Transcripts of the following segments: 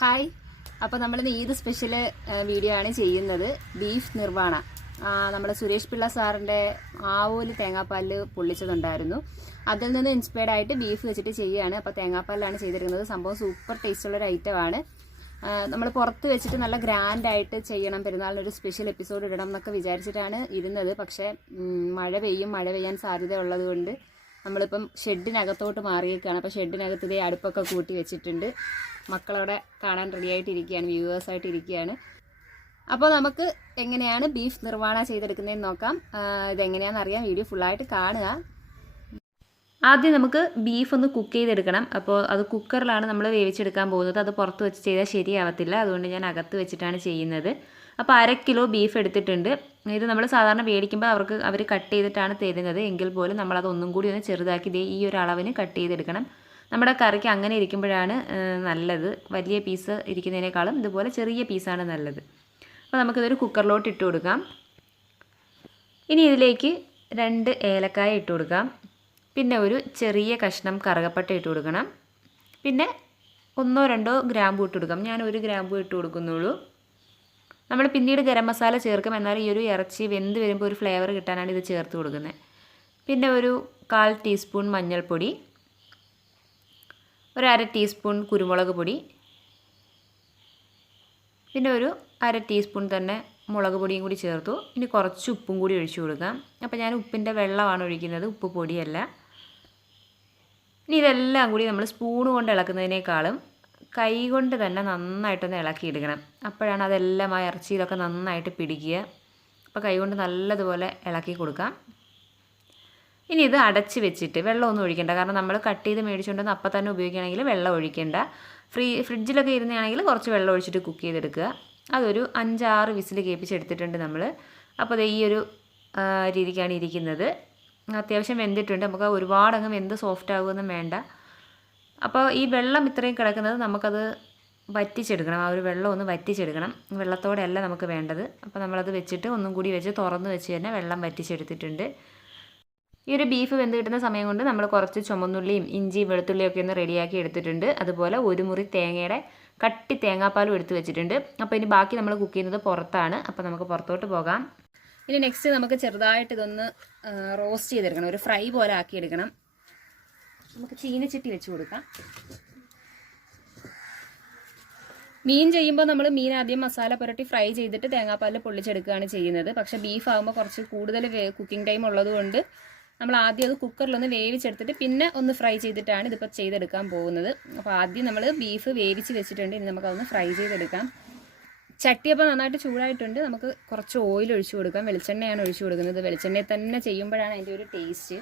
Hi. അപ്പോൾ നമ്മളിന്ന് Eid special video ആണ് ചെയ്യുന്നത്. ബീഫ് നിർവാണ. നമ്മുടെ സുരേഷ് പിള്ള സാറിൻ്റെ ആവോലി തേങ്ങാപ്പാലിൽ പൊള്ളിച്ചതുണ്ടായിരുന്നു. അതിൽ നിന്ന് ഇൻസ്പയർഡ് ആയിട്ട് ബീഫ് വെച്ചിട്ട് ചെയ്യുകയാണ്. അപ്പോൾ തേങ്ങാപ്പാലിലാണ് ചെയ്തിരിക്കുന്നത്. സംഭവം സൂപ്പർ ടേസ്റ്റുള്ളൊരു ഐറ്റമാണ്. നമ്മൾ പുറത്ത് വെച്ചിട്ട് നല്ല ഗ്രാൻഡായിട്ട് ചെയ്യണം, പെരുന്നാളിനൊരു സ്പെഷ്യൽ എപ്പിസോഡ് ഇടണം എന്നൊക്കെ വിചാരിച്ചിട്ടാണ് ഇരുന്നത്. പക്ഷേ മഴ പെയ്യാൻ സാധ്യത ഉള്ളത് കൊണ്ട് നമ്മളിപ്പം ഷെഡിനകത്തോട്ട് മാറിയേക്കാണ്. അപ്പോൾ ഷെഡിനകത്ത് ഇതേ അടുപ്പൊക്കെ കൂട്ടി വെച്ചിട്ടുണ്ട്. മക്കളവിടെ കാണാൻ റെഡി ആയിട്ടിരിക്കുകയാണ്, വ്യൂവേഴ്സായിട്ട് ഇരിക്കുകയാണ്. അപ്പോൾ നമുക്ക് എങ്ങനെയാണ് ബീഫ് നിർവാണ ചെയ്തെടുക്കുന്നതെന്ന് നോക്കാം. ഇതെങ്ങനെയാണെന്ന് അറിയാം, വീഡിയോ ഫുള്ളായിട്ട് കാണുക. ആദ്യം നമുക്ക് ബീഫ് ഒന്ന് കുക്ക് ചെയ്തെടുക്കണം. അപ്പോൾ അത് കുക്കറിലാണ് നമ്മൾ വേവിച്ചെടുക്കാൻ പോകുന്നത്. അത് പുറത്ത് വെച്ച് ചെയ്താൽ ശരിയാവത്തില്ല, അതുകൊണ്ട് ഞാൻ അകത്ത് വെച്ചിട്ടാണ് ചെയ്യുന്നത്. അപ്പോൾ 1/2 കിലോ ബീഫ് എടുത്തിട്ടുണ്ട്. ഇത് നമ്മൾ സാധാരണ മേടിക്കുമ്പോൾ അവർ കട്ട് ചെയ്തിട്ടാണ് തരുന്നത്. എങ്കിൽ പോലും നമ്മളത് ഒന്നും കൂടി ഒന്ന് ചെറുതാക്കി ഈ ഒരു അളവിന് കട്ട് ചെയ്തെടുക്കണം. നമ്മുടെ കറിക്ക് അങ്ങനെ ഇരിക്കുമ്പോഴാണ് നല്ലത്. വലിയ പീസ് ഇരിക്കുന്നതിനേക്കാളും ഇതുപോലെ ചെറിയ പീസാണ് നല്ലത്. അപ്പോൾ നമുക്കിതൊരു കുക്കറിലോട്ട് ഇട്ട് കൊടുക്കാം. ഇനി ഇതിലേക്ക് 2 ഏലക്കായ ഇട്ട് കൊടുക്കാം. പിന്നെ ഒരു ചെറിയ കഷ്ണം കറുകപ്പട്ട ഇട്ട് കൊടുക്കണം. പിന്നെ 1-2 ഗ്രാമ്പൂ ഇട്ട് കൊടുക്കാം. ഞാൻ 1 ഗ്രാമ്പൂ ഇട്ട് കൊടുക്കുന്നുള്ളൂ. നമ്മൾ പിന്നീട് ഗരം മസാല ചേർക്കും, എന്നാൽ ഈ ഒരു ഇറച്ചി വെന്ത് വരുമ്പോൾ ഒരു ഫ്ലേവർ കിട്ടാനാണ് ഇത് ചേർത്ത് കൊടുക്കുന്നത്. പിന്നെ ഒരു 1/4 ടീസ്പൂൺ മഞ്ഞൾപ്പൊടി, ഒരു 1/2 ടീസ്പൂൺ കുരുമുളക് പൊടി, പിന്നെ ഒരു 1/2 ടീസ്പൂൺ തന്നെ മുളക് പൊടിയും കൂടി ചേർത്തു. ഇനി കുറച്ച് ഉപ്പും കൂടി ഒഴിച്ചു കൊടുക്കാം. അപ്പോൾ ഞാൻ ഉപ്പിൻ്റെ വെള്ളമാണ് ഒഴിക്കുന്നത്, ഉപ്പ് പൊടിയല്ല. ഇനി ഇതെല്ലാം കൂടി നമ്മൾ സ്പൂൺ കൊണ്ട് ഇളക്കുന്നതിനേക്കാളും കൈ കൊണ്ട് തന്നെ നന്നായിട്ടൊന്ന് ഇളക്കിയെടുക്കണം. അപ്പോഴാണ് അതെല്ലാം ആ ഇറച്ചിയിലൊക്കെ നന്നായിട്ട് പിടിക്കുക. അപ്പോൾ കൈ കൊണ്ട് നല്ലതുപോലെ ഇളക്കി കൊടുക്കാം. ഇനി ഇത് അടച്ച് വെച്ചിട്ട് വെള്ളമൊന്നും ഒഴിക്കേണ്ട, കാരണം നമ്മൾ കട്ട് ചെയ്ത് മേടിച്ചുകൊണ്ടൊന്ന് അപ്പം തന്നെ ഉപയോഗിക്കുകയാണെങ്കിൽ വെള്ളം ഒഴിക്കേണ്ട. ഫ്രിഡ്ജിലൊക്കെ ഇരുന്നാണെങ്കിൽ കുറച്ച് വെള്ളം ഒഴിച്ചിട്ട് കുക്ക് ചെയ്തെടുക്കുക. അതൊരു 5-6 വിസിൽ കേൾപ്പിച്ചെടുത്തിട്ടുണ്ട് നമ്മൾ. അപ്പോൾ ഈ ഒരു രീതിക്കാണ് ഇരിക്കുന്നത്. അത്യാവശ്യം വെന്തിട്ടുണ്ട്. നമുക്ക് ഒരുപാടങ്ങ് വെന്ത് സോഫ്റ്റ് ആകുമൊന്നും വേണ്ട. അപ്പോൾ ഈ വെള്ളം ഇത്രയും കിടക്കുന്നത് നമുക്കത് വറ്റിച്ചെടുക്കണം. ആ ഒരു വെള്ളം ഒന്ന് വറ്റിച്ചെടുക്കണം. വെള്ളത്തോടെ അല്ല നമുക്ക് വേണ്ടത്. അപ്പോൾ നമ്മളത് വെച്ചിട്ട് ഒന്നും കൂടി വെച്ച് തുറന്ന് വെച്ച് തന്നെ വെള്ളം വറ്റിച്ചെടുത്തിട്ടുണ്ട്. ഈ ഒരു ബീഫ് വെന്ത് കിട്ടുന്ന സമയം കൊണ്ട് നമ്മൾ കുറച്ച് ചുമന്നുള്ളിയും ഇഞ്ചി വെളുത്തുള്ളിയും ഒക്കെ ഒന്ന് റെഡിയാക്കി എടുത്തിട്ടുണ്ട്. അതുപോലെ 1 മുറി തേങ്ങയുടെ കട്ടി തേങ്ങാപ്പാലും എടുത്ത് വെച്ചിട്ടുണ്ട്. അപ്പോൾ ഇനി ബാക്കി നമ്മൾ കുക്ക് ചെയ്യുന്നത് പുറത്താണ്. അപ്പോൾ നമുക്ക് പുറത്തോട്ട് പോകാം. ഇനി നെക്സ്റ്റ് നമുക്ക് ചെറുതായിട്ട് ഇതൊന്ന് റോസ്റ്റ് ചെയ്തെടുക്കണം, ഒരു ഫ്രൈ പോലെ ആക്കിയെടുക്കണം. നമുക്ക് ചീനച്ചട്ടി വെച്ച് കൊടുക്കാം. മീൻ ചെയ്യുമ്പോൾ നമ്മൾ മീൻ ആദ്യം മസാല പുരട്ടി ഫ്രൈ ചെയ്തിട്ട് തേങ്ങാപ്പാലിൽ പൊള്ളിച്ചെടുക്കുകയാണ് ചെയ്യുന്നത്. പക്ഷേ ബീഫ് ആകുമ്പോൾ കുറച്ച് കൂടുതൽ കുക്കിംഗ് ടൈം ഉള്ളതുകൊണ്ട് നമ്മൾ ആദ്യം അത് കുക്കറിലൊന്ന് വേവിച്ചെടുത്തിട്ട് പിന്നെ ഒന്ന് ഫ്രൈ ചെയ്തിട്ടാണ് ഇതിപ്പോൾ ചെയ്തെടുക്കാൻ പോകുന്നത്. അപ്പോൾ ആദ്യം നമ്മൾ ബീഫ് വേവിച്ച് വെച്ചിട്ടുണ്ട്. ഇനി നമുക്കതൊന്ന് ഫ്രൈ ചെയ്തെടുക്കാം. ചട്ടി അപ്പോൾ നന്നായിട്ട് ചൂടായിട്ടുണ്ട്. നമുക്ക് കുറച്ച് ഓയിൽ ഒഴിച്ചു കൊടുക്കാം. വെളിച്ചെണ്ണയാണ് ഒഴിച്ചു കൊടുക്കുന്നത്. വെളിച്ചെണ്ണയിൽ തന്നെ ചെയ്യുമ്പോഴാണ് അതിൻ്റെ ഒരു ടേസ്റ്റ്.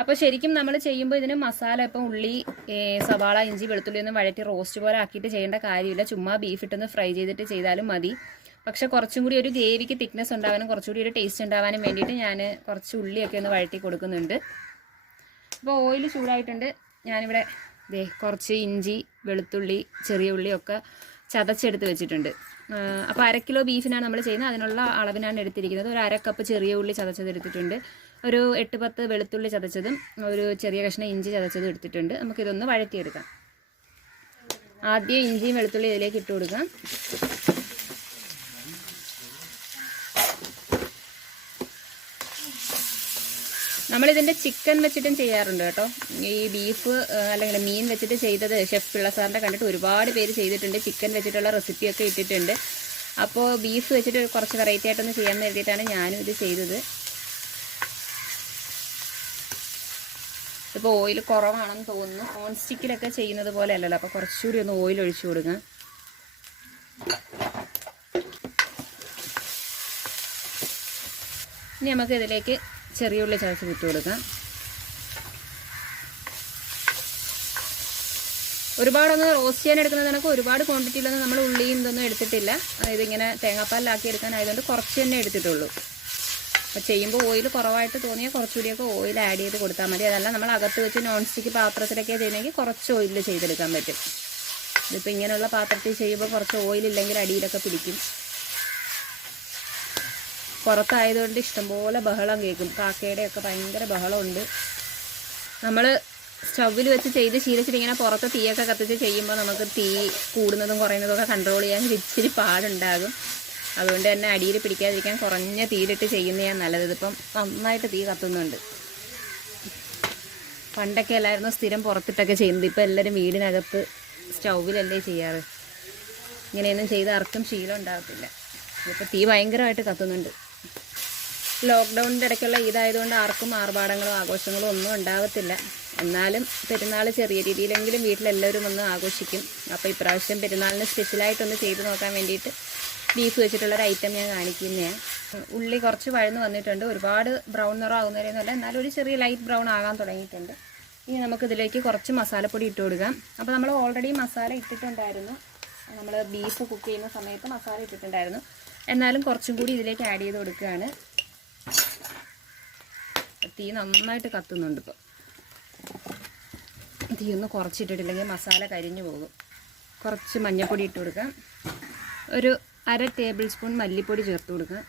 അപ്പോൾ ശരിക്കും നമ്മൾ ചെയ്യുമ്പോൾ ഇതിന് മസാല ഇപ്പം ഉള്ളി, സവാള, ഇഞ്ചി, വെളുത്തുള്ളി ഒന്നും വഴറ്റി റോസ്റ്റ് പോലെ ആക്കിയിട്ട് ചെയ്യേണ്ട കാര്യമില്ല. ചുമ്മാ ബീഫ് ഇട്ടൊന്ന് ഫ്രൈ ചെയ്തിട്ട് ചെയ്താലും മതി. പക്ഷേ കുറച്ചും കൂടി ഒരു ഗ്രേവിക്ക് തിക്നെസ് ഉണ്ടാവാനും കുറച്ചുകൂടി ഒരു ടേസ്റ്റ് ഉണ്ടാവാനും വേണ്ടിയിട്ട് ഞാൻ കുറച്ച് ഉള്ളിയൊക്കെ ഒന്ന് വഴറ്റി കൊടുക്കുന്നുണ്ട്. അപ്പോൾ ഓയിൽ ചൂടായിട്ടുണ്ട്. ഞാനിവിടെ കുറച്ച് ഇഞ്ചി, വെളുത്തുള്ളി, ചെറിയ ഉള്ളിയൊക്കെ ചതച്ചെടുത്ത് വെച്ചിട്ടുണ്ട്. അപ്പോൾ 1/2 കിലോ ബീഫിനാണ് നമ്മൾ ചെയ്യുന്നത്. അതിനുള്ള അളവിനാണ് എടുത്തിരിക്കുന്നത്. ഒരു 1/2 കപ്പ് ചെറിയ ഉള്ളി ചതച്ചത് എടുത്തിട്ടുണ്ട്. ഒരു 8-10 വെളുത്തുള്ളി ചതച്ചതും ഒരു ചെറിയ കഷ്ണം ഇഞ്ചി ചതച്ചതും എടുത്തിട്ടുണ്ട്. നമുക്കിതൊന്ന് വഴറ്റിയെടുക്കാം. ആദ്യം ഇഞ്ചിയും വെളുത്തുള്ളി ഇതിലേക്ക് ഇട്ട് കൊടുക്കാം. നമ്മളിതിൻ്റെ ചിക്കൻ വെച്ചിട്ടും ചെയ്യാറുണ്ട് കേട്ടോ. ഈ ബീഫ് അല്ലെങ്കിൽ മീൻ വെച്ചിട്ട് ചെയ്തത് ഷെഫ് പിള്ള സാറിൻ്റെ കണ്ടിട്ട് ഒരുപാട് പേര് ചെയ്തിട്ടുണ്ട്. ചിക്കൻ വെച്ചിട്ടുള്ള റെസിപ്പിയൊക്കെ ഇട്ടിട്ടുണ്ട്. അപ്പോൾ ബീഫ് വെച്ചിട്ട് കുറച്ച് വെറൈറ്റി ആയിട്ടൊന്ന് ചെയ്യാമെന്ന് കരുതിയിട്ടാണ് ഞാനും ഇത് ചെയ്തത്. ഇപ്പോൾ ഓയിൽ കുറവാണെന്ന് തോന്നുന്നു. നോൺ സ്റ്റിക്കിലൊക്കെ ചെയ്യുന്നത് പോലെ അല്ലല്ലോ. അപ്പോൾ കുറച്ചുകൂടി ഒന്ന് ഓയിൽ ഒഴിച്ചു കൊടുക്കാം. ഇനി നമുക്ക് ഇതിലേക്ക് ചെറിയ ഉള്ളി ചതച്ച് ഇട്ട് കൊടുക്കാം. ഒരുപാടൊന്ന് റോസ്റ്റ് ചെയ്യാൻ എടുക്കുന്നത് കണക്ക് ഒരുപാട് ക്വാണ്ടിറ്റിയിലൊന്നും നമ്മൾ ഉള്ളിയും ഇതൊന്നും എടുത്തിട്ടില്ല. ഇതിങ്ങനെ തേങ്ങാപ്പാലിലാക്കി എടുക്കാനായതുകൊണ്ട് കുറച്ച് തന്നെ എടുത്തിട്ടുള്ളൂ. അപ്പോൾ ചെയ്യുമ്പോൾ ഓയിൽ കുറവായിട്ട് തോന്നിയാൽ കുറച്ചുകൂടിയൊക്കെ ഓയിൽ ആഡ് ചെയ്ത് കൊടുത്താൽ മതി. അതല്ല നമ്മൾ അകത്ത് വെച്ച് നോൺ സ്റ്റിക്ക് പാത്രത്തിലൊക്കെ ചെയ്യുന്നെങ്കിൽ കുറച്ച് ഓയിലിൽ ചെയ്തെടുക്കാൻ പറ്റും. ഇതിപ്പോൾ ഇങ്ങനെയുള്ള പാത്രത്തിൽ ചെയ്യുമ്പോൾ കുറച്ച് ഓയിലില്ലെങ്കിൽ അടിയിലൊക്കെ പിടിക്കും. പുറത്തായതുകൊണ്ട് ഇഷ്ടംപോലെ ബഹളം കേൾക്കും. കാക്കയുടെയൊക്കെ ഭയങ്കര ബഹളമുണ്ട്. നമ്മൾ സ്റ്റൗവിൽ വെച്ച് ചെയ്ത് ശീലിച്ചിട്ട് ഇങ്ങനെ പുറത്ത് തീയൊക്കെ കത്തിച്ച് ചെയ്യുമ്പോൾ നമുക്ക് തീ കൂടുന്നതും കുറയുന്നതും കൺട്രോൾ ചെയ്യാൻ ഇച്ചിരി പാടുണ്ടാകും. അതുകൊണ്ട് തന്നെ അടിയിൽ പിടിക്കാതിരിക്കാൻ കുറഞ്ഞ തീയിലിട്ട് ചെയ്യുന്നതാണ് നല്ലത്. ഇതിപ്പം നന്നായിട്ട് തീ കത്തുന്നുണ്ട്. പണ്ടൊക്കെ എല്ലായിരുന്നു സ്ഥിരം പുറത്തിട്ടൊക്കെ ചെയ്യുന്നത്. ഇപ്പോൾ എല്ലാവരും വീടിനകത്ത് സ്റ്റൗവിലല്ലേ ചെയ്യാറ്. ഇങ്ങനെയൊന്നും ചെയ്ത് ആർക്കും ശീലം ഉണ്ടാകത്തില്ല. ഇപ്പോൾ തീ ഭയങ്കരമായിട്ട് കത്തുന്നുണ്ട്. ലോക്ക്ഡൗണിൻ്റെ ഇടയ്ക്കുള്ള ഇതായതുകൊണ്ട് ആർക്കും ആർഭാടങ്ങളോ ആഘോഷങ്ങളോ ഒന്നും ഉണ്ടാകത്തില്ല. എന്നാലും പെരുന്നാൾ ചെറിയ രീതിയിലെങ്കിലും വീട്ടിലെല്ലാവരും ഒന്ന് ആഘോഷിക്കും. അപ്പോൾ ഇപ്രാവശ്യം പെരുന്നാളിന് സ്പെഷ്യലായിട്ടൊന്ന് ചെയ്ത് നോക്കാൻ വേണ്ടിയിട്ട് ബീഫ് വെച്ചിട്ടുള്ളൊരു ഐറ്റം ഞാൻ കാണിക്കുന്നതാണ്. ഉള്ളി കുറച്ച് വഴന്ന് വന്നിട്ടുണ്ട്. ഒരുപാട് ബ്രൗൺ നിറം ആകുന്നവരെയൊന്നുമല്ല, എന്നാലും ഒരു ചെറിയ ലൈറ്റ് ബ്രൗൺ ആകാൻ തുടങ്ങിയിട്ടുണ്ട്. ഇനി നമുക്കിതിലേക്ക് കുറച്ച് മസാലപ്പൊടി ഇട്ട് കൊടുക്കാം. അപ്പോൾ നമ്മൾ ഓൾറെഡി മസാല ഇട്ടിട്ടുണ്ടായിരുന്നു. നമ്മൾ ബീഫ് കുക്ക് ചെയ്യുന്ന സമയത്ത് മസാല ഇട്ടിട്ടുണ്ടായിരുന്നു. എന്നാലും കുറച്ചും കൂടി ഇതിലേക്ക് ആഡ് ചെയ്ത് കൊടുക്കുകയാണ്. തീ നന്നായിട്ട് കത്തുന്നുണ്ട്. ഇപ്പോൾ തീ ഒന്ന് കുറച്ചിട്ടിട്ടില്ലെങ്കിൽ മസാല കരിഞ്ഞു പോകും. കുറച്ച് മഞ്ഞൾപ്പൊടി ഇട്ട് കൊടുക്കാം. ഒരു 1/2 ടേബിൾ സ്പൂൺ മല്ലിപ്പൊടി ചേർത്ത് കൊടുക്കാം.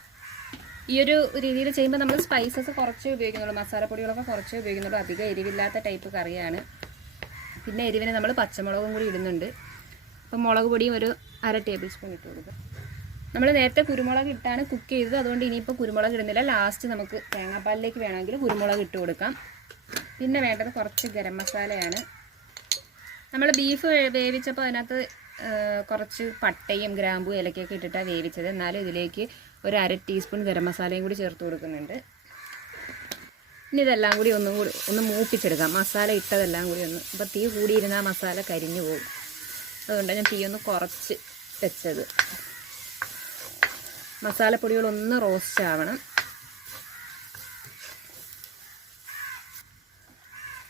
ഈ ഒരു രീതിയിൽ ചെയ്യുമ്പോൾ നമ്മൾ സ്പൈസസ് കുറച്ചേ ഉപയോഗിക്കുന്നുള്ളൂ. മസാലപ്പൊടികളൊക്കെ കുറച്ചേ ഉപയോഗിക്കുന്നുള്ളൂ. അധികം എരിവില്ലാത്ത ടൈപ്പ് കറിയാണ്. പിന്നെ എരിവിന് നമ്മൾ പച്ചമുളകും കൂടി ഇടുന്നുണ്ട്. അപ്പം മുളക് പൊടിയും ഒരു 1/2 ടേബിൾ സ്പൂൺ ഇട്ട് കൊടുക്കുക. നമ്മൾ നേരത്തെ കുരുമുളക് ഇട്ടാണ് കുക്ക് ചെയ്തത്. അതുകൊണ്ട് ഇനിയിപ്പോൾ കുരുമുളക് ഇടുന്നില്ല. ലാസ്റ്റ് നമുക്ക് തേങ്ങാപ്പാലിലേക്ക് വേണമെങ്കിൽ കുരുമുളക് ഇട്ട് കൊടുക്കാം. പിന്നെ വേണ്ടത് കുറച്ച് ഗരം മസാലയാണ്. നമ്മൾ ബീഫ് വേവിച്ചപ്പോൾ അതിനകത്ത് കുറച്ച് പട്ടയും ഗ്രാമ്പും ഇലക്കൊക്കെ ഇട്ടിട്ടാണ് വേവിച്ചത്. എന്നാലും ഇതിലേക്ക് ഒരു 1/2 ടീസ്പൂൺ ഗരം മസാലയും കൂടി ചേർത്ത് കൊടുക്കുന്നുണ്ട്. ഇനി ഇതെല്ലാം കൂടി ഒന്ന് മൂപ്പിച്ചെടുക്കാം. മസാല ഇട്ടതെല്ലാം കൂടി ഒന്ന്. അപ്പോൾ തീ കൂടിയിരുന്ന ആ മസാല കരിഞ്ഞു പോകും. അതുകൊണ്ടാണ് ഞാൻ തീ ഒന്ന് കുറച്ച് വെച്ചത്. മസാലപ്പൊടികളൊന്ന് റോസ്റ്റ് ആവണം.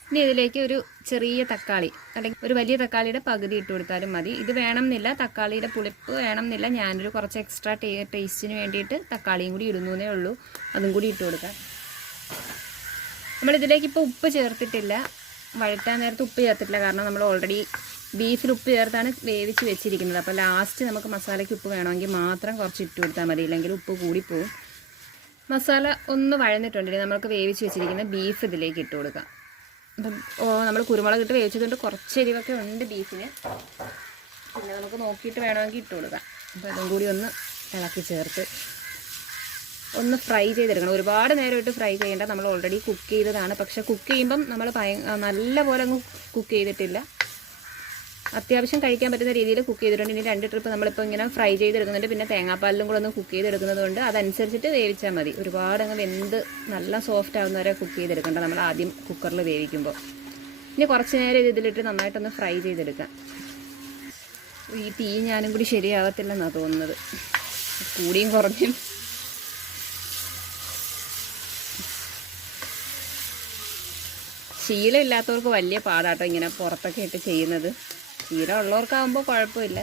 ഇനി ഇതിലേക്ക് ഒരു ചെറിയ തക്കാളി അല്ലെങ്കിൽ ഒരു വലിയ തക്കാളിയുടെ പകുതി ഇട്ട് കൊടുത്താലും മതി. ഇത് വേണമെന്നില്ല, തക്കാളിയുടെ പുളിപ്പ് വേണമെന്നില്ല. ഞാനൊരു കുറച്ച് എക്സ്ട്രാ ടേസ്റ്റിന് വേണ്ടിയിട്ട് തക്കാളിയും കൂടി ഇടുന്നേ ഉള്ളൂ. അതും കൂടി ഇട്ട് കൊടുക്കാം. നമ്മളിതിലേക്ക് ഇപ്പോൾ ഉപ്പ് ചേർത്തിട്ടില്ല. വഴറ്റാൻ നേരത്ത് ഉപ്പ് ചേർത്തിട്ടില്ല. കാരണം നമ്മൾ ഓൾറെഡി ബീഫിൽ ഉപ്പ് ചേർത്താണ് വേവിച്ച് വെച്ചിരിക്കുന്നത്. അപ്പോൾ ലാസ്റ്റ് നമുക്ക് മസാലയ്ക്ക് ഉപ്പ് വേണമെങ്കിൽ മാത്രം കുറച്ച് ഇട്ട് കൊടുത്താൽ മതി. ഇല്ലെങ്കിൽ ഉപ്പ് കൂടിപ്പോവും. മസാല ഒന്ന് വഴന്നിട്ടുണ്ടെങ്കിൽ നമുക്ക് വേവിച്ച് വെച്ചിരിക്കുന്ന ബീഫ് ഇതിലേക്ക് ഇട്ട് കൊടുക്കാം. അപ്പം നമ്മൾ കുരുമുളക് ഇട്ട് വേവിച്ചതുകൊണ്ട് കുറച്ച് എരിവൊക്കെ ഉണ്ട് ബീഫിന്. പിന്നെ നമുക്ക് നോക്കിയിട്ട് വേണമെങ്കിൽ ഇട്ട് കൊടുക്കാം. അപ്പോൾ അതും കൂടി ഒന്ന് ഇളക്കി ചേർത്ത് ഒന്ന് ഫ്രൈ ചെയ്തെടുക്കണം. ഒരുപാട് നേരം ഇട്ട് ഫ്രൈ ചെയ്യേണ്ട. നമ്മൾ ഓൾറെഡി കുക്ക് ചെയ്തതാണ്. പക്ഷേ കുക്ക് ചെയ്യുമ്പം നമ്മൾ നല്ല പോലെ അങ്ങ് കുക്ക് ചെയ്തിട്ടില്ല. അത്യാവശ്യം കഴിക്കാൻ പറ്റുന്ന രീതിയിൽ കുക്ക് ചെയ്തിട്ടുണ്ട്. ഇനി 2 ട്രിപ്പ് നമ്മളിപ്പോൾ ഇങ്ങനെ ഫ്രൈ ചെയ്തെടുക്കുന്നുണ്ട്. പിന്നെ തേങ്ങാപ്പാലിലും കൂടെ ഒന്ന് കുക്ക് ചെയ്തെടുക്കുന്നത് കൊണ്ട് അതനുസരിച്ചിട്ട് വേവിച്ചാൽ മതി. ഒരുപാട് അങ്ങ് വെന്ത് നല്ല സോഫ്റ്റ് ആവുന്നവരെ കുക്ക് ചെയ്തെടുക്കണ്ട നമ്മൾ ആദ്യം കുക്കറിൽ വേവിക്കുമ്പോൾ. ഇനി കുറച്ച് നേരം ഇതിലിട്ട് നന്നായിട്ടൊന്ന് ഫ്രൈ ചെയ്തെടുക്കാം. ഈ തീ ഞാനും കൂടി ശരിയാകത്തില്ലെന്നാണ് തോന്നുന്നത്. കൂടിയും കുറഞ്ഞും ശീലമില്ലാത്തവർക്ക് വലിയ പാടാട്ടോ ഇങ്ങനെ പുറത്തൊക്കെ ഇട്ട് ചെയ്യുന്നത്. ശീലം ഉള്ളവർക്കാകുമ്പോൾ കുഴപ്പമില്ല.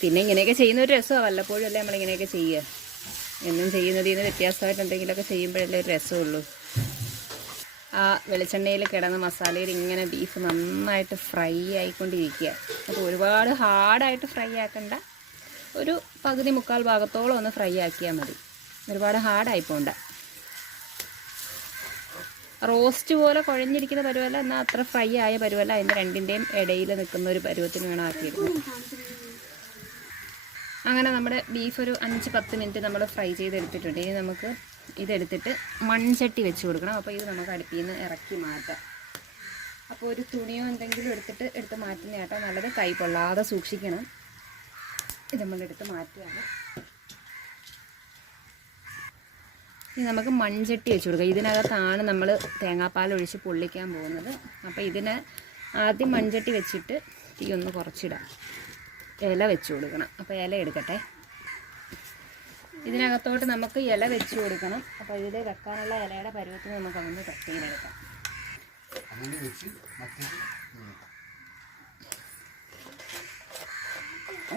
പിന്നെ ഇങ്ങനെയൊക്കെ ചെയ്യുന്ന ഒരു രസമാണ്. വല്ലപ്പോഴും അല്ലേ നമ്മളിങ്ങനെയൊക്കെ ചെയ്യുക. എന്നും ചെയ്യുന്നതിൽ നിന്ന് വ്യത്യാസമായിട്ട് എന്തെങ്കിലുമൊക്കെ ചെയ്യുമ്പോഴല്ലേ ഒരു രസമുള്ളൂ. ആ വെളിച്ചെണ്ണയിൽ കിടന്ന മസാലയിൽ ഇങ്ങനെ ബീഫ് നന്നായിട്ട് ഫ്രൈ ആയിക്കൊണ്ടിരിക്കുക. അപ്പോൾ ഒരുപാട് ഹാർഡായിട്ട് ഫ്രൈ ആക്കണ്ട. ഒരു പകുതി മുക്കാൽ ഭാഗത്തോളം ഒന്ന് ഫ്രൈ ആക്കിയാൽ മതി. ഒരുപാട് ഹാർഡായി പോകണ്ട. റോസ്റ്റ് പോലെ കുഴഞ്ഞിരിക്കുന്ന പരുവല്ല, എന്നാൽ അത്ര ഫ്രൈ ആയ പരുവല്ല. അതിൻ്റെ രണ്ടിൻ്റെയും ഇടയിൽ നിൽക്കുന്ന ഒരു പരുവത്തിന് വേണം ആക്കിയെടുക്കുന്നത്. അങ്ങനെ നമ്മുടെ ബീഫ് ഒരു 5-10 മിനിറ്റ് നമ്മൾ ഫ്രൈ ചെയ്തെടുത്തിട്ടുണ്ട്. ഇനി നമുക്ക് ഇതെടുത്തിട്ട് മൺചട്ടി വെച്ച് കൊടുക്കണം. അപ്പോൾ ഇത് നമുക്ക് അടുപ്പിൽ നിന്ന് ഇറക്കി മാറ്റാം. അപ്പോൾ ഒരു തുണിയോ എന്തെങ്കിലും എടുത്ത് മാറ്റുന്ന കേട്ടോ നല്ലത്. കൈ പൊള്ളാതെ സൂക്ഷിക്കണം. ഇത് നമ്മളെടുത്ത് മാറ്റുകയാണ്. ഇനി നമുക്ക് മൺചട്ടി വെച്ച് കൊടുക്കാം. ഇതിനകത്താണ് നമ്മൾ തേങ്ങാപ്പാൽ ഒഴിച്ച് പൊള്ളിക്കാൻ പോകുന്നത്. അപ്പോൾ ഇതിന് ആദ്യം മൺചട്ടി വെച്ചിട്ട് തീ ഒന്ന് കുറച്ചിടാം. ഇല വെച്ച് കൊടുക്കണം. അപ്പോൾ ഇല എടുക്കട്ടെ. ഇതിനകത്തോട്ട് നമുക്ക് ഇല വെച്ച് കൊടുക്കണം. അപ്പോൾ ഇതിൽ വെക്കാനുള്ള ഇലയുടെ പരുവത്തിന് നമുക്ക് അതൊന്ന് കട്ട് ചെയ്തെടുക്കാം.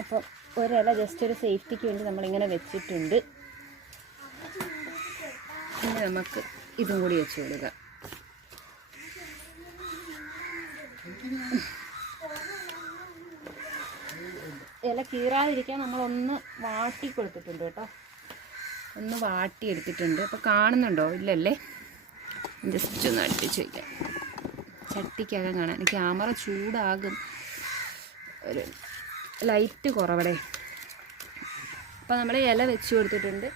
അപ്പോൾ ഒരില ജസ്റ്റ് ഒരു സേഫ്റ്റിക്ക് വേണ്ടി നമ്മളിങ്ങനെ വെച്ചിട്ടുണ്ട്. ഇനി നമുക്ക് ഇതും കൂടി വെച്ച് കൊടുക്കാം. ഇല കീറാതിരിക്കാൻ നമ്മളൊന്ന് വാട്ടി കൊടുത്തിട്ടുണ്ട് കേട്ടോ. ഒന്ന് വാട്ടി എടുത്തിട്ടുണ്ട്. അപ്പോൾ കാണുന്നുണ്ടോ? ഇല്ലല്ലേ? ജസ്റ്റ് ഒന്ന് അടുപ്പിച്ച് വയ്ക്കാം. ചട്ടിക്കകം കാണാൻ. ക്യാമറ ചൂടാകും, ഒരു ലൈറ്റ് കുറവടെ. അപ്പോൾ നമ്മൾ ഇല വെച്ച് കൊടുത്തിട്ടുണ്ട്.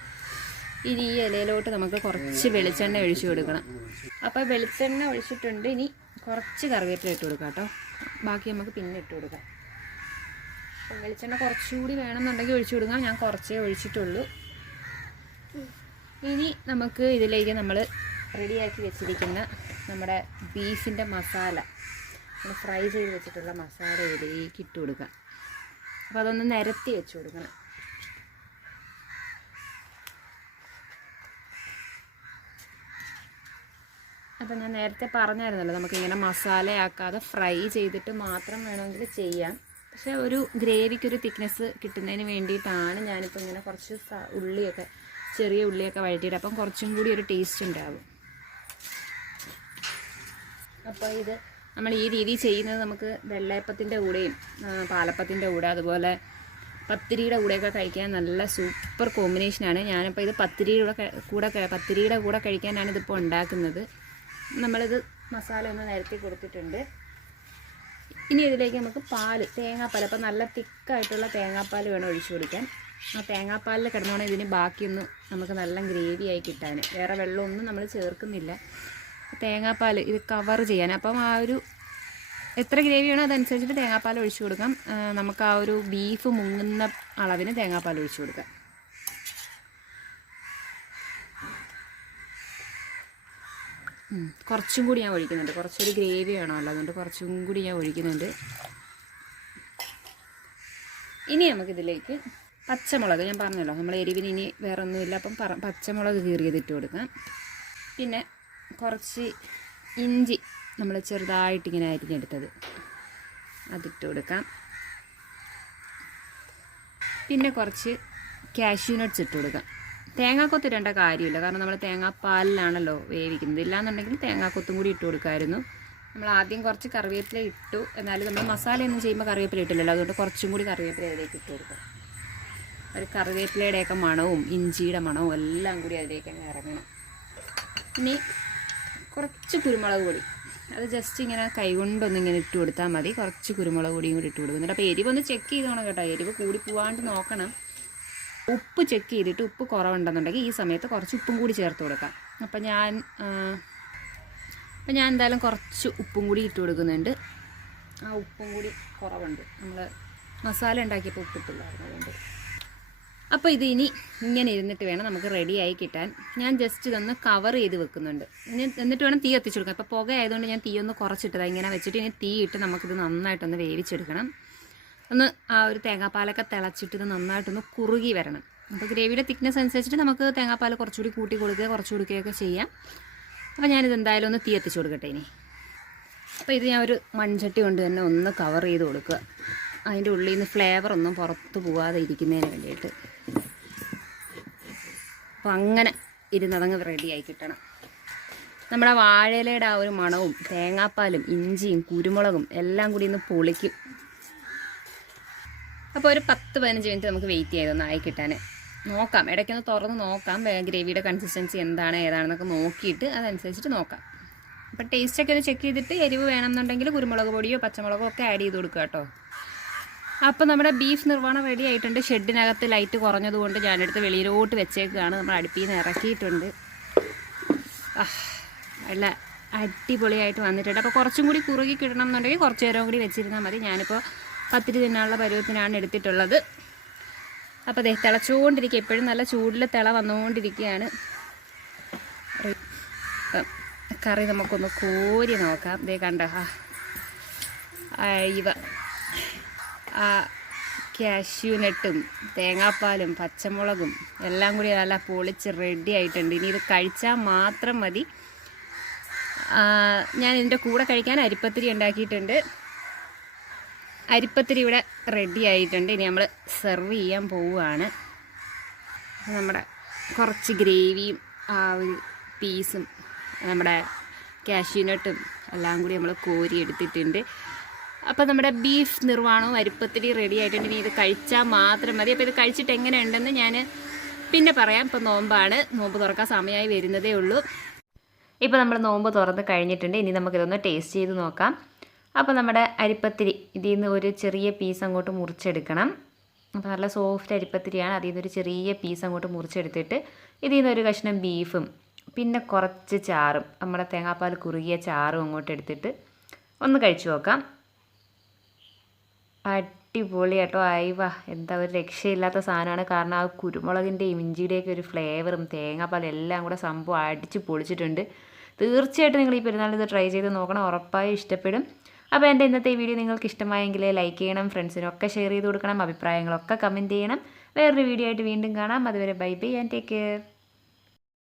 ഇനി ഈ ഇലയിലോട്ട് നമുക്ക് കുറച്ച് വെളിച്ചെണ്ണ ഒഴിച്ചു കൊടുക്കണം. അപ്പോൾ വെളിച്ചെണ്ണ ഒഴിച്ചിട്ടുണ്ട്. ഇനി കുറച്ച് കറിവേപ്പില ഇട്ട് കൊടുക്കാം കേട്ടോ. ബാക്കി നമുക്ക് പിന്നെ ഇട്ട് കൊടുക്കാം. അപ്പോൾ വെളിച്ചെണ്ണ കുറച്ചുകൂടി വേണമെന്നുണ്ടെങ്കിൽ ഒഴിച്ചു കൊടുക്കാം. ഞാൻ കുറച്ചേ ഒഴിച്ചിട്ടുള്ളൂ. ഇനി നമുക്ക് ഇതിലേക്ക് നമ്മൾ റെഡിയാക്കി വെച്ചിരിക്കുന്ന നമ്മുടെ ബീഫിൻ്റെ മസാല, നമ്മൾ ഫ്രൈ ചെയ്ത് വെച്ചിട്ടുള്ള മസാല ഇതിലേക്ക് ഇട്ട് കൊടുക്കാം. അപ്പോൾ അതൊന്ന് നിരത്തി വെച്ച് കൊടുക്കണം. അപ്പോൾ ഞാൻ നേരത്തെ പറഞ്ഞായിരുന്നല്ലോ, നമുക്കിങ്ങനെ മസാലയാക്കാതെ ഫ്രൈ ചെയ്തിട്ട് മാത്രം വേണമെങ്കിൽ ചെയ്യാം. പക്ഷേ ഒരു ഗ്രേവിക്കൊരു തിക്നെസ് കിട്ടുന്നതിന് വേണ്ടിയിട്ടാണ് ഞാനിപ്പോൾ ഇങ്ങനെ കുറച്ച് ഉള്ളിയൊക്കെ, ചെറിയ ഉള്ളിയൊക്കെ വഴറ്റിയിട്ട്, അപ്പം കുറച്ചും കൂടി ഒരു ടേസ്റ്റ് ഉണ്ടാകും. അപ്പോൾ ഇത് നമ്മൾ ഈ രീതി ചെയ്യുന്നത് നമുക്ക് വെള്ളയപ്പത്തിൻ്റെ കൂടെയും പാലപ്പത്തിൻ്റെ കൂടെ അതുപോലെ പത്തിരിയുടെ കൂടെയൊക്കെ കഴിക്കാൻ നല്ല സൂപ്പർ കോമ്പിനേഷനാണ്. ഞാനിപ്പോൾ ഇത് പത്തിരിയുടെ കൂടെ കഴിക്കാനാണ് ഇതിപ്പോൾ ഉണ്ടാക്കുന്നത്. നമ്മളിത് മസാല ഒന്ന് നിരത്തി കൊടുത്തിട്ടുണ്ട്. ഇനി ഇതിലേക്ക് നമുക്ക് തേങ്ങാപ്പാൽ, അപ്പോൾ നല്ല തിക്കായിട്ടുള്ള തേങ്ങാപ്പാൽ വേണം ഒഴിച്ചു കൊടുക്കാൻ. ആ തേങ്ങാപ്പാലിൽ കിടന്നോണം ഇതിന് ബാക്കിയൊന്ന് നമുക്ക് നല്ല ഗ്രേവിയായി കിട്ടാൻ. വേറെ വെള്ളമൊന്നും നമ്മൾ ചേർക്കുന്നില്ല. തേങ്ങാപ്പാൽ ഇത് കവർ ചെയ്യാൻ. അപ്പം ആ ഒരു എത്ര ഗ്രേവി വേണോ അതനുസരിച്ചിട്ട് തേങ്ങാപ്പാൽ ഒഴിച്ചു കൊടുക്കാം. നമുക്ക് ആ ഒരു ബീഫ് മുങ്ങുന്ന അളവിന് തേങ്ങാപ്പാൽ ഒഴിച്ചു കൊടുക്കാം. കുറച്ചും കൂടി ഞാൻ ഒഴിക്കുന്നുണ്ട്. കുറച്ചൊരു ഗ്രേവി വേണമല്ലോ, അതുകൊണ്ട് കുറച്ചും കൂടി ഞാൻ ഒഴിക്കുന്നുണ്ട്. ഇനി നമുക്കിതിലേക്ക് പച്ചമുളക്, ഞാൻ പറഞ്ഞല്ലോ നമ്മൾ എരിവിന് ഇനി വേറെ ഒന്നുമില്ല, അപ്പം പച്ചമുളക് കീറിയതിട്ട് കൊടുക്കാം. പിന്നെ കുറച്ച് ഇഞ്ചി നമ്മൾ ചെറുതായിട്ടിങ്ങനെ അരിഞ്ഞെടുത്തത് അതിട്ട് കൊടുക്കാം. പിന്നെ കുറച്ച് കാഷ്യൂ നട്ട്സ് ഇട്ട് കൊടുക്കാം. തേങ്ങാക്കൊത്ത് ഇടേണ്ട കാര്യമില്ല, കാരണം നമ്മൾ തേങ്ങാപ്പാലിലാണല്ലോ വേവിക്കുന്നത്. ഇല്ലാന്നുണ്ടെങ്കിൽ തേങ്ങാക്കൊത്തും കൂടി ഇട്ട് കൊടുക്കാമായിരുന്നു. നമ്മൾ ആദ്യം കുറച്ച് കറിവേപ്പില ഇട്ടു, എന്നാലും നമ്മൾ മസാലയൊന്നും ചെയ്യുമ്പോൾ കറിവേപ്പില ഇട്ടില്ലല്ലോ, അതുകൊണ്ട് കുറച്ചും കൂടി കറിവേപ്പില അതിലേക്ക് ഇട്ട് കൊടുക്കാം. ഒരു കറിവേപ്പിലയുടെയൊക്കെ മണവും ഇഞ്ചിയുടെ മണവും എല്ലാം കൂടി അതിലേക്ക് അങ്ങ് ഇറങ്ങണം. ഇനി കുറച്ച് കുരുമുളക് പൊടി, അത് ജസ്റ്റ് ഇങ്ങനെ കൈകൊണ്ടൊന്നിങ്ങനെ ഇട്ട് കൊടുത്താൽ മതി. കുറച്ച് കുരുമുളക് പൊടിയും കൂടി ഇട്ട് കൊടുക്കുന്നുണ്ട്. അപ്പോൾ എരിവൊന്ന് ചെക്ക് ചെയ്തോണം കേട്ടോ, എരിവ് കൂടി പോവാണ്ട് നോക്കണം. ഉപ്പ് ചെക്ക് ചെയ്തിട്ട് ഉപ്പ് കുറവുണ്ടെന്നുണ്ടെങ്കിൽ ഈ സമയത്ത് കുറച്ച് ഉപ്പും കൂടി ചേർത്ത് കൊടുക്കാം. അപ്പം ഞാൻ എന്തായാലും കുറച്ച് ഉപ്പും കൂടി ഇട്ട് കൊടുക്കുന്നുണ്ട്. ആ ഉപ്പും കൂടി കുറവുണ്ട്, നമ്മൾ മസാല ഉണ്ടാക്കിയപ്പോൾ ഉപ്പിട്ടില്ലായിരുന്നു, അതുകൊണ്ട്. അപ്പോൾ ഇത് ഇനി ഇങ്ങനെ ഇരുന്നിട്ട് വേണം നമുക്ക് റെഡിയായി കിട്ടാൻ. ഞാൻ ജസ്റ്റ് ഇതൊന്ന് കവർ ചെയ്ത് വെക്കുന്നുണ്ട്. എന്നിട്ട് വേണം തീ കത്തിച്ചു കൊടുക്കാം. അപ്പോൾ പുക ആയതുകൊണ്ട് ഞാൻ തീ ഒന്ന് കുറച്ചിട്ടതാണ്. ഇങ്ങനെ വെച്ചിട്ട് ഇനി തീ ഇട്ട് നമുക്കിത് നന്നായിട്ടൊന്ന് വേവിച്ചെടുക്കണം. ഒന്ന് ആ ഒരു തേങ്ങാപ്പാലൊക്കെ തിളച്ചിട്ട് ഇത് നന്നായിട്ടൊന്ന് കുറുകി വരണം. അപ്പോൾ ഗ്രേവിയുടെ തിക്നെസ് അനുസരിച്ചിട്ട് നമുക്ക് തേങ്ങാപ്പാൽ കുറച്ചുകൂടി കൂട്ടി കൊടുക്കുക, കുറച്ച് കൊടുക്കുകയൊക്കെ ചെയ്യാം. അപ്പോൾ ഞാനിത് എന്തായാലും ഒന്ന് തീ എത്തിച്ച് കൊടുക്കട്ടെ ഇനി. അപ്പോൾ ഇത് ഞാൻ ഒരു മൺചട്ടി കൊണ്ട് തന്നെ ഒന്ന് കവർ ചെയ്ത് കൊടുക്കുക, അതിൻ്റെ ഉള്ളിൽ നിന്ന് ഫ്ലേവർ ഒന്നും പുറത്ത് പോകാതെ ഇരിക്കുന്നതിന് വേണ്ടിയിട്ട്. അപ്പോൾ അങ്ങനെ ഇരുന്നതങ്ങ് റെഡിയായി കിട്ടണം. നമ്മുടെ വാഴയിലയുടെ ആ ഒരു മണവും തേങ്ങാപ്പാലും ഇഞ്ചിയും കുരുമുളകും എല്ലാം കൂടി ഒന്ന് പൊളിക്കും. അപ്പോൾ ഒരു 10-15 മിനിറ്റ് നമുക്ക് വെയിറ്റ് ചെയ്തൊന്ന് ആയി കിട്ടാൻ നോക്കാം. ഇടയ്ക്കൊന്ന് തുറന്ന് നോക്കാം ഗ്രേവിയുടെ കൺസിസ്റ്റൻസി എന്താണ് ഏതാണെന്നൊക്കെ നോക്കിയിട്ട് അതനുസരിച്ചിട്ട് നോക്കാം. അപ്പോൾ ടേസ്റ്റൊക്കെ ഒന്ന് ചെക്ക് ചെയ്തിട്ട് എരിവ് വേണമെന്നുണ്ടെങ്കിൽ കുരുമുളക് പൊടിയോ പച്ചമുളകോ ഒക്കെ ആഡ് ചെയ്ത് കൊടുക്കുക കേട്ടോ. അപ്പോൾ നമ്മുടെ ബീഫ് നിർവ്വാണം റെഡി ആയിട്ടുണ്ട്. ഷെഡിനകത്ത് ലൈറ്റ് കുറഞ്ഞതുകൊണ്ട് ഞാനെടുത്ത് വെളിയിലോട്ട് വെച്ചേക്കുകയാണ്. നമ്മൾ അടുപ്പിൽ നിന്ന് ഇറക്കിയിട്ടുണ്ട്. നല്ല അടിപൊളിയായിട്ട് വന്നിട്ടുണ്ട്. അപ്പോൾ കുറച്ചും കൂടി കുറുകി കിട്ടണം എന്നുണ്ടെങ്കിൽ കുറച്ച് നേരം കൂടി വെച്ചിരുന്നാൽ മതി. ഞാനിപ്പോൾ പത്തിരി തിന്നാനുള്ള പരുവത്തിനാണ് എടുത്തിട്ടുള്ളത്. അപ്പോൾ ദേ തിളച്ചുകൊണ്ടിരിക്കുക, എപ്പോഴും നല്ല ചൂടിൽ തിള വന്നുകൊണ്ടിരിക്കുകയാണ്. കറി നമുക്കൊന്ന് കോരി നോക്കാം. ദേ കണ്ട കാഷ്യൂ നട്ടും തേങ്ങാപ്പാലും പച്ചമുളകും എല്ലാം കൂടി നല്ല പൊളിച്ച് റെഡി ആയിട്ടുണ്ട്. ഇനി ഇത് കഴിച്ചാൽ മാത്രം മതി. ഞാൻ ഇതിൻ്റെ കൂടെ കഴിക്കാൻ അരിപ്പത്തിരി ഉണ്ടാക്കിയിട്ടുണ്ട്. അരിപ്പത്തിരി ഇവിടെ റെഡി ആയിട്ടുണ്ട്. ഇനി നമ്മൾ സെർവ് ചെയ്യാൻ പോവുകയാണ്. നമ്മുടെ കുറച്ച് ഗ്രേവിയും ആ ഒരു പീസും നമ്മുടെ കാഷ്യൂ നട്ടും എല്ലാം കൂടി നമ്മൾ കോരി എടുത്തിട്ടുണ്ട്. അപ്പോൾ നമ്മുടെ ബീഫ് നിർവ്വാണവും അരിപ്പത്തിരി റെഡി ആയിട്ടുണ്ട്. ഇനി ഇത് കഴിച്ചാൽ മാത്രം മതി. അപ്പോൾ ഇത് കഴിച്ചിട്ട് എങ്ങനെയുണ്ടെന്ന് ഞാൻ പിന്നെ പറയാം. ഇപ്പോൾ നോമ്പാണ്, നോമ്പ് തുറക്കാൻ സമയമായി വരുന്നതേ ഉള്ളൂ. ഇപ്പോൾ നമ്മൾ നോമ്പ് തുറന്ന് കഴിഞ്ഞിട്ടുണ്ട്. ഇനി നമുക്കിതൊന്ന് ടേസ്റ്റ് ചെയ്ത് നോക്കാം. അപ്പോൾ നമ്മുടെ അരിപ്പത്തിരി ഇതിൽ നിന്ന് ഒരു ചെറിയ പീസ് അങ്ങോട്ട് മുറിച്ചെടുക്കണം. അപ്പോൾ നല്ല സോഫ്റ്റ് അരിപ്പത്തിരിയാണ്. അതിൽ നിന്നൊരു ചെറിയ പീസ് അങ്ങോട്ട് മുറിച്ചെടുത്തിട്ട് ഇതിൽ നിന്നൊരു കഷ്ണം ബീഫും പിന്നെ കുറച്ച് ചാറും നമ്മുടെ തേങ്ങാപ്പാൽ കുറുകിയ ചാറും അങ്ങോട്ട് എടുത്തിട്ട് ഒന്ന് കഴിച്ചു നോക്കാം. അടിപൊളി കേട്ടോ. അയവ എന്താ ഒരു രക്ഷയില്ലാത്ത സാധനമാണ്. കാരണം ആ കുരുമുളകിൻ്റെയും ഇഞ്ചിയുടെയൊക്കെ ഒരു ഫ്ലേവറും തേങ്ങാപ്പാലും എല്ലാം കൂടെ സംഭവം അടിച്ച് പൊളിച്ചിട്ടുണ്ട്. തീർച്ചയായിട്ടും നിങ്ങൾ ഈ പെരുന്നാളിൽ ഇത് ട്രൈ ചെയ്ത് നോക്കണം. ഉറപ്പായും ഇഷ്ടപ്പെടും. അപ്പോൾ എൻ്റെ ഇന്നത്തെ ഈ വീഡിയോ നിങ്ങൾക്ക് ഇഷ്ടമായെങ്കിൽ ലൈക്ക് ചെയ്യണം, ഫ്രണ്ട്സിനൊക്കെ ഷെയർ ചെയ്ത് കൊടുക്കണം, അഭിപ്രായങ്ങളൊക്കെ കമൻറ്റ് ചെയ്യണം. വേറൊരു വീഡിയോ ആയിട്ട് വീണ്ടും കാണാം. അതുവരെ bye bye and take care.